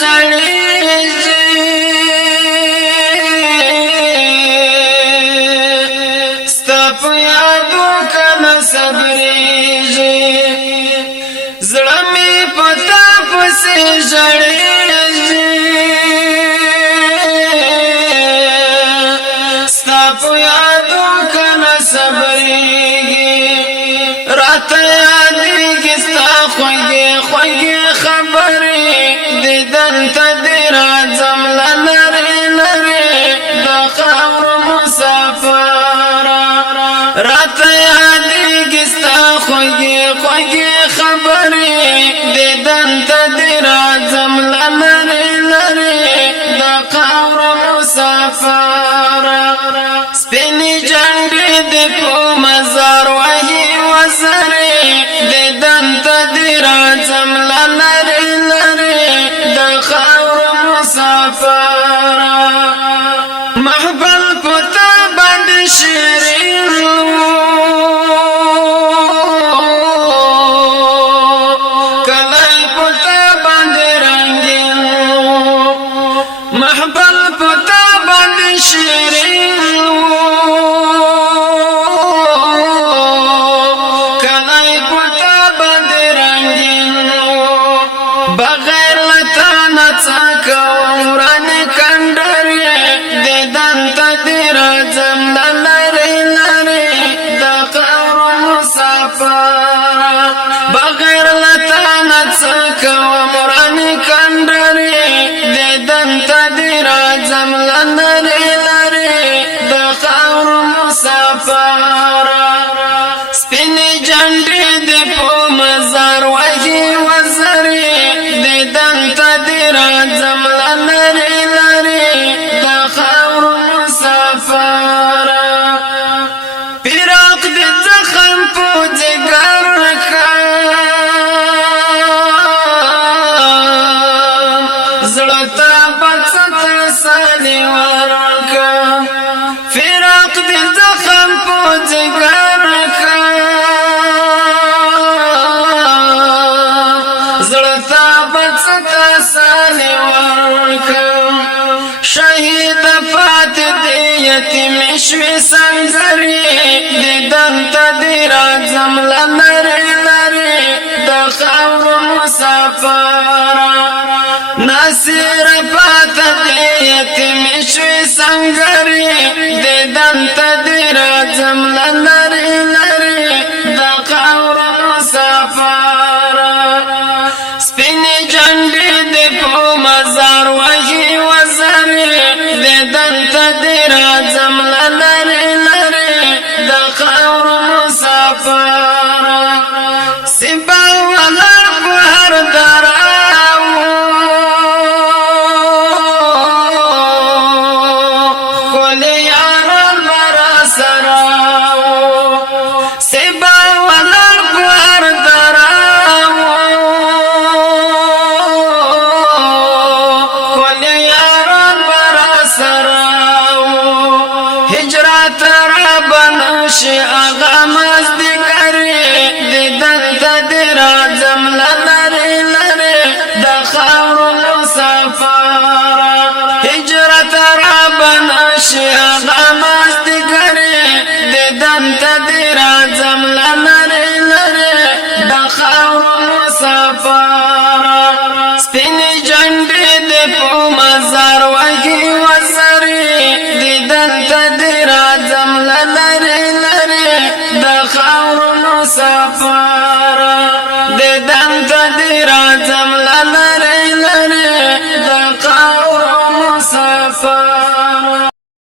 زړیږي ستا په یادو کله صبریږي زړه مې په تا پسې ژړیږي ستا په یادو کله صبریږي راته یادېږي ستا خوږې خوږې خبرې دیدن ته دې راځم له لرې لرې د خاورو مسافره راته یادېږي ستا خوږې خوږې خبرې دیدن ته دې راځم له لرې لرې د خاورو مسافره سپینې جنډې دې په مزار وهي وزرې دیدن ته دې راځم له لرې لرې د خاورو مسافره محبل په تا باندې شیرین کلی په تا باندې رنګین محبل په تا باندې شیرین کلی په تا باندې رنګین بغیر لتا نڅا کوم ورانې کنډرې دیدن ته دې راځم له لرې لرې د خاورو مسافره بغیر لتا نڅا کوم ورانې کنډرې دیدن ته دې راځم له لرې لرې د خاورو مسافره سپینې جنډې دې په مزار وهي وزرې دیدن ته دې راځم له لرې لرې د خاورو مسافره فراق دې زخم په ځګر کړم زړه ته به څه تسلي ورکړم فراق دې زخم په ځګر کړم زړه ته به څه تسلي ورکړم شهید پاتې دې یتیم شوې سنګرې دیدن ته دې راځم له لرې لرې د خاورو مسافره ناصر پاتې دې یتیم شوې سنګرې دیدن ته دې راځم له لرې لرې د خاورو مسافره سپینې جنډې دې په مزار وهي وزرې دیدن ته دې راځم له لرې لرې د خاورو مسافره سبا ولاړ په هر دراو ښکلې یاران به راسره سبا ولاړ په هر دراو ښکلې یاران به راسره هجرت را بنشي هغه مزد